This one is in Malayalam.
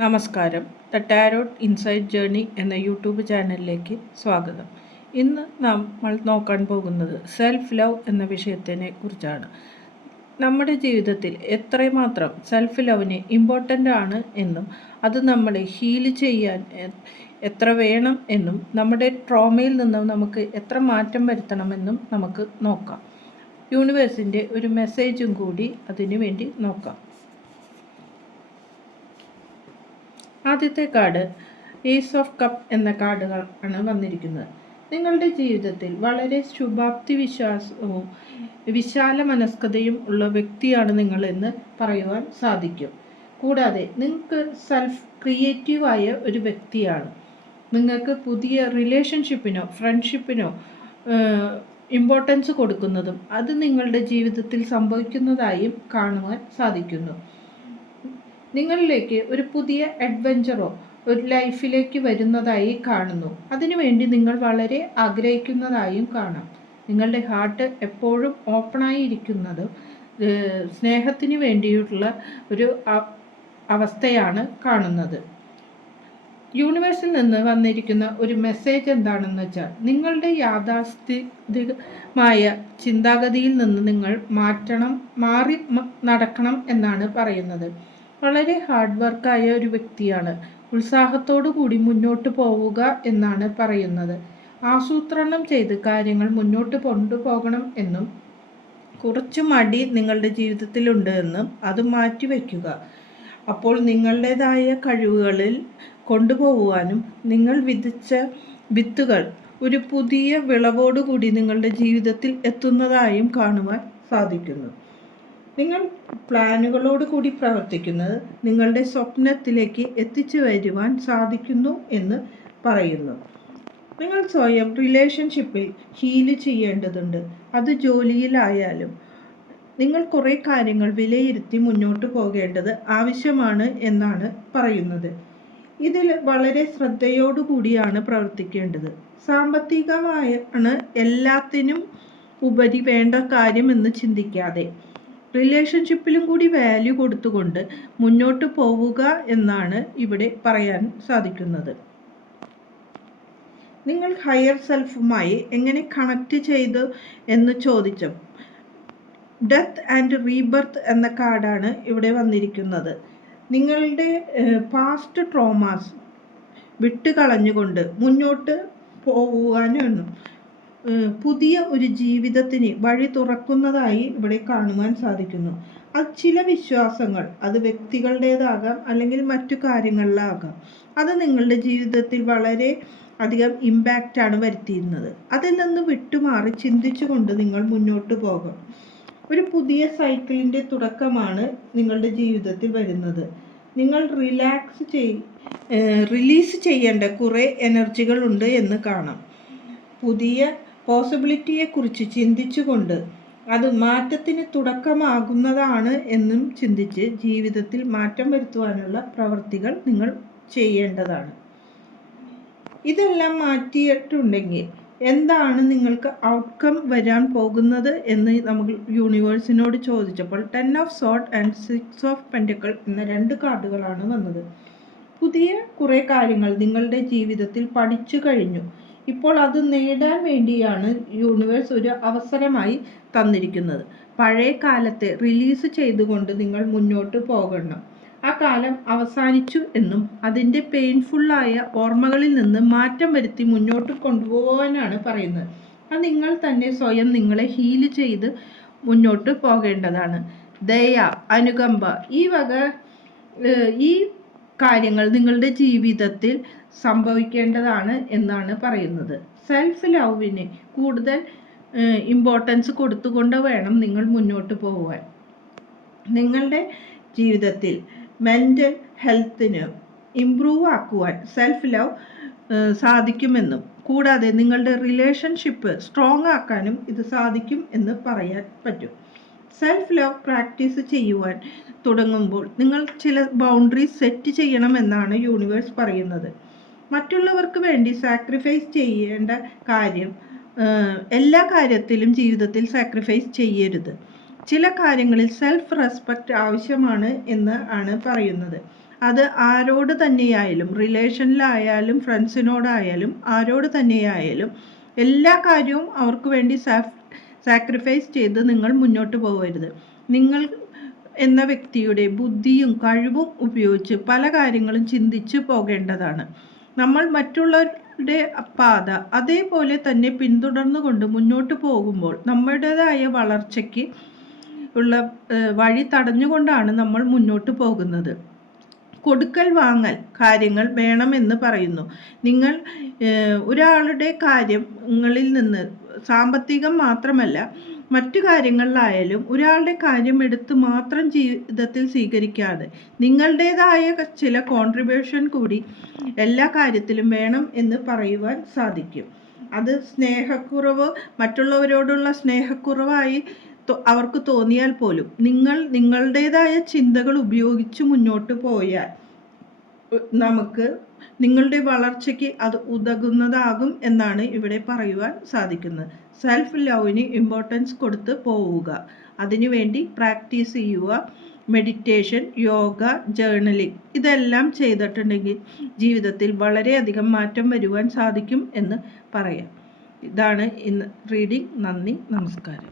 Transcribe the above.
നമസ്കാരം. ദ ടാരോട്ട് ഇൻസൈറ്റ് ജേർണി എന്ന യൂട്യൂബ് ചാനലിലേക്ക് സ്വാഗതം. ഇന്ന് നമ്മൾ നോക്കാൻ പോകുന്നത് സെൽഫ് ലവ് എന്ന വിഷയത്തിനെ കുറിച്ചാണ്. നമ്മുടെ ജീവിതത്തിൽ എത്രമാത്രം സെൽഫ് ലവിന് ഇമ്പോർട്ടൻ്റ് ആണ് എന്നും അത് നമ്മളെ ഹീൽ ചെയ്യാൻ എത്ര വേണം എന്നും നമ്മുടെ ട്രോമയിൽ നിന്നും നമുക്ക് എത്ര മാറ്റം വരുത്തണമെന്നും നമുക്ക് നോക്കാം. യൂണിവേഴ്സിൻ്റെ ഒരു മെസ്സേജും കൂടി അതിനു വേണ്ടി നോക്കാം. ആദ്യത്തെ കാർഡ് ഏസ് ഓഫ് കപ്പ് എന്ന കാർഡുകളാണ് വന്നിരിക്കുന്നത്. നിങ്ങളുടെ ജീവിതത്തിൽ വളരെ ശുഭാപ്തി വിശ്വാസവും വിശാല മനസ്കതയും ഉള്ള വ്യക്തിയാണ് നിങ്ങളെന്ന് പറയുവാൻ സാധിക്കും. കൂടാതെ നിങ്ങൾക്ക് സെൽഫ് ക്രിയേറ്റീവായ ഒരു വ്യക്തിയാണ്. നിങ്ങൾക്ക് പുതിയ റിലേഷൻഷിപ്പിനോ ഫ്രണ്ട്ഷിപ്പിനോ ഇമ്പോർട്ടൻസ് കൊടുക്കുന്നതും അത് നിങ്ങളുടെ ജീവിതത്തിൽ സംഭവിക്കുന്നതായും കാണുവാൻ സാധിക്കുന്നു. നിങ്ങളിലേക്ക് ഒരു പുതിയ അഡ്വഞ്ചറോ ഒരു ലൈഫിലേക്ക് വരുന്നതായി കാണുന്നു. അതിനുവേണ്ടി നിങ്ങൾ വളരെ ആഗ്രഹിക്കുന്നതായും കാണാം. നിങ്ങളുടെ ഹാർട്ട് എപ്പോഴും ഓപ്പണായി ഇരിക്കുന്നതും സ്നേഹത്തിന് വേണ്ടിയിട്ടുള്ള ഒരു അവസ്ഥയാണ് കാണുന്നത്. യൂണിവേഴ്സിൽ നിന്ന് വന്നിരിക്കുന്ന ഒരു മെസ്സേജ് എന്താണെന്ന് വെച്ചാൽ, നിങ്ങളുടെ യാഥാസ്ഥിതികമായ ചിന്താഗതിയിൽ നിന്ന് നിങ്ങൾ മാറി നടക്കണം എന്നാണ് പറയുന്നത്. വളരെ ഹാർഡ് വർക്കായ ഒരു വ്യക്തിയാണ്. ഉത്സാഹത്തോടു കൂടി മുന്നോട്ട് പോവുക എന്നാണ് പറയുന്നത്. ആസൂത്രണം ചെയ്ത് കാര്യങ്ങൾ മുന്നോട്ട് കൊണ്ടുപോകണം എന്നും കുറച്ച് മടി നിങ്ങളുടെ ജീവിതത്തിലുണ്ട് എന്നും അത് മാറ്റിവെക്കുക. അപ്പോൾ നിങ്ങളുടേതായ കഴിവുകളിൽ കൊണ്ടുപോകുവാനും നിങ്ങൾ വിതച്ച വിത്തുകൾ ഒരു പുതിയ വിളവോടുകൂടി നിങ്ങളുടെ ജീവിതത്തിൽ എത്തുന്നതായും കാണുവാൻ സാധിക്കുന്നു. നിങ്ങൾ പ്ലാനുകളോട് കൂടി പ്രവർത്തിക്കുന്നത് നിങ്ങളുടെ സ്വപ്നത്തിലേക്ക് എത്തിച്ചു വരുവാൻ സാധിക്കുന്നു എന്ന് പറയുന്നു. നിങ്ങൾ സ്വയം റിലേഷൻഷിപ്പിൽ ഹീല് ചെയ്യേണ്ടതുണ്ട്. അത് ജോലിയിലായാലും നിങ്ങൾ കുറേ കാര്യങ്ങൾ വിലയിരുത്തി മുന്നോട്ട് പോകേണ്ടത് ആവശ്യമാണ് എന്നാണ് പറയുന്നത്. ഇതിൽ വളരെ ശ്രദ്ധയോടുകൂടിയാണ് പ്രവർത്തിക്കേണ്ടത്. സാമ്പത്തികമായാണ് എല്ലാത്തിനും ഉപരി വേണ്ട കാര്യമെന്ന് ചിന്തിക്കാതെ റിലേഷൻഷിപ്പിലും കൂടി വാല്യൂ കൊടുത്തുകൊണ്ട് മുന്നോട്ട് പോവുക എന്നാണ് ഇവിടെ പറയാൻ സാധിക്കുന്നത്. നിങ്ങൾ ഹയർ സെൽഫുമായി എങ്ങനെ കണക്ട് ചെയ്തു എന്ന് ചോദിച്ചു. ഡെത്ത് ആൻഡ് റീബർത്ത് എന്ന കാർഡാണ് ഇവിടെ വന്നിരിക്കുന്നത്. നിങ്ങളുടെ പാസ്റ്റ് ട്രോമാസ് വിട്ടുകളഞ്ഞുകൊണ്ട് മുന്നോട്ട് പോവാനും പുതിയ ഒരു ജീവിതത്തിന് വഴി തുറക്കുന്നതായി ഇവിടെ കാണുവാൻ സാധിക്കുന്നു. അത് ചില വിശ്വാസങ്ങൾ അത് വ്യക്തികളുടേതാകാം അല്ലെങ്കിൽ മറ്റു കാര്യങ്ങളിലാകാം. അത് നിങ്ങളുടെ ജീവിതത്തിൽ വളരെ അധികം ഇമ്പാക്റ്റാണ് വരുത്തിയിരുന്നത്. അതിൽ നിന്ന് വിട്ടുമാറി ചിന്തിച്ചുകൊണ്ട് നിങ്ങൾ മുന്നോട്ട് പോകും. ഒരു പുതിയ സൈക്കിളിൻ്റെ തുടക്കമാണ് നിങ്ങളുടെ ജീവിതത്തിൽ വരുന്നത്. നിങ്ങൾ റിലീസ് ചെയ്യേണ്ട കുറേ എനർജികളുണ്ട് എന്ന് കാണാം. പുതിയ പോസിബിലിറ്റിയെക്കുറിച്ച് ചിന്തിച്ചുകൊണ്ട് അത് മാറ്റത്തിന് തുടക്കമാകുന്നതാണ് എന്നും ചിന്തിച്ച് ജീവിതത്തിൽ മാറ്റം വരുത്തുവാനുള്ള പ്രവൃത്തികൾ നിങ്ങൾ ചെയ്യേണ്ടതാണ്. ഇതെല്ലാം മാറ്റിയിട്ടുണ്ടെങ്കിൽ എന്താണ് നിങ്ങൾക്ക് ഔട്ട്കം വരാൻ പോകുന്നത് എന്ന് നമുക്ക് യൂണിവേഴ്സിനോട് ചോദിച്ചപ്പോൾ 10 of soared and 6 of pentacle എന്ന 2 കാർഡുകളാണ് വന്നത്. പുതിയ കുറേ കാര്യങ്ങൾ നിങ്ങളുടെ ജീവിതത്തിൽ പഠിച്ചു കഴിഞ്ഞു. ഇപ്പോൾ അത് നേടാൻ വേണ്ടിയാണ് യൂണിവേഴ്സ് ഒരു അവസരമായി തന്നിരിക്കുന്നത്. പഴയ കാലത്തെ റിലീസ് ചെയ്തുകൊണ്ട് നിങ്ങൾ മുന്നോട്ട് പോകണം. ആ കാലം അവസാനിച്ചു എന്നും അതിൻ്റെ പെയിൻഫുള്ളായ ഓർമ്മകളിൽ നിന്ന് മാറ്റം വരുത്തി മുന്നോട്ട് കൊണ്ടുപോകാനാണ് പറയുന്നത്. അത് നിങ്ങൾ തന്നെ സ്വയം നിങ്ങളെ ഹീൽ ചെയ്ത് മുന്നോട്ട് പോകേണ്ടതാണ്. ദയ, അനുകമ്പ, ഈ കാര്യങ്ങൾ നിങ്ങളുടെ ജീവിതത്തിൽ സംഭവിക്കേണ്ടതാണ് എന്നാണ് പറയുന്നത്. സെൽഫ് ലവിന് കൂടുതൽ ഇമ്പോർട്ടൻസ് കൊടുത്തുകൊണ്ട് വേണം നിങ്ങൾ മുന്നോട്ട് പോകാൻ. നിങ്ങളുടെ ജീവിതത്തിൽ മെൻ്റൽ ഹെൽത്തിന് ഇംപ്രൂവ് ആക്കുവാൻ സെൽഫ് ലവ് സാധിക്കുമെന്നും കൂടാതെ നിങ്ങളുടെ റിലേഷൻഷിപ്പ് സ്ട്രോങ് ആക്കാനും ഇത് സാധിക്കും എന്ന് പറയാൻ പറ്റും. സെൽഫ് ലവ് പ്രാക്ടീസ് ചെയ്യുവാൻ തുടങ്ങുമ്പോൾ നിങ്ങൾ ചില ബൗണ്ടറീസ് സെറ്റ് ചെയ്യണമെന്നാണ് യൂണിവേഴ്സ് പറയുന്നത്. മറ്റുള്ളവർക്ക് വേണ്ടി സാക്രിഫൈസ് ചെയ്യേണ്ട കാര്യം എല്ലാ കാര്യത്തിലും ജീവിതത്തിൽ സാക്രിഫൈസ് ചെയ്യരുത്. ചില കാര്യങ്ങളിൽ സെൽഫ് റെസ്പെക്റ്റ് ആവശ്യമാണ് എന്ന് ആണ് പറയുന്നത്. അത് ആരോട് തന്നെയായാലും, റിലേഷനിലായാലും ഫ്രണ്ട്സിനോടായാലും ആരോട് തന്നെയായാലും എല്ലാ കാര്യവും അവർക്ക് വേണ്ടി സാക്രിഫൈസ് ചെയ്ത് നിങ്ങൾ മുന്നോട്ട് പോകരുത്. നിങ്ങൾ എന്ന വ്യക്തിയുടെ ബുദ്ധിയും കഴിവും ഉപയോഗിച്ച് പല കാര്യങ്ങളും ചിന്തിച്ച് പോകേണ്ടതാണ്. നമ്മൾ മറ്റുള്ളവരുടെ പാത അതേപോലെ തന്നെ പിന്തുടർന്നുകൊണ്ട് മുന്നോട്ട് പോകുമ്പോൾ നമ്മുടേതായ വളർച്ചയ്ക്ക് ഉള്ള വഴി തടഞ്ഞുകൊണ്ടാണ് നമ്മൾ മുന്നോട്ട് പോകുന്നത്. കൊടുക്കൽ വാങ്ങൽ കാര്യങ്ങൾ വേണമെന്ന് പറയുന്നു. നിങ്ങൾ ഒരാളുടെ കാര്യങ്ങളിൽ നിന്ന് സാമ്പത്തികം മാത്രമല്ല മറ്റു കാര്യങ്ങളിലായാലും ഒരാളുടെ കാര്യം എടുത്ത് മാത്രം ജീവിതത്തിൽ സ്വീകരിക്കാതെ നിങ്ങളുടേതായ ചില കോൺട്രിബ്യൂഷൻ കൂടി എല്ലാ കാര്യത്തിലും വേണം എന്ന് പറയുവാൻ സാധിക്കും. അത് സ്നേഹക്കുറവ്, മറ്റുള്ളവരോടുള്ള സ്നേഹക്കുറവായി അവർക്ക് തോന്നിയാൽ പോലും നിങ്ങൾ നിങ്ങളുടേതായ ചിന്തകൾ ഉപയോഗിച്ച് മുന്നോട്ട് പോയാൽ നമുക്ക് നിങ്ങളുടെ വളർച്ചയ്ക്ക് അത് ഉതകുന്നതാകും എന്നാണ് ഇവിടെ പറയുവാൻ സാധിക്കുന്നത്. സെൽഫ് ലവിന് ഇമ്പോർട്ടൻസ് കൊടുത്ത് പോവുക, അതിനുവേണ്ടി പ്രാക്ടീസ് ചെയ്യുക. മെഡിറ്റേഷൻ, യോഗ, ജേർണലിംഗ് ഇതെല്ലാം ചെയ്തിട്ടുണ്ടെങ്കിൽ ജീവിതത്തിൽ വളരെയധികം മാറ്റം വരുവാൻ സാധിക്കും എന്ന് പറയാം. ഇതാണ് ഇന്ന് റീഡിംഗ്. നന്ദി, നമസ്കാരം.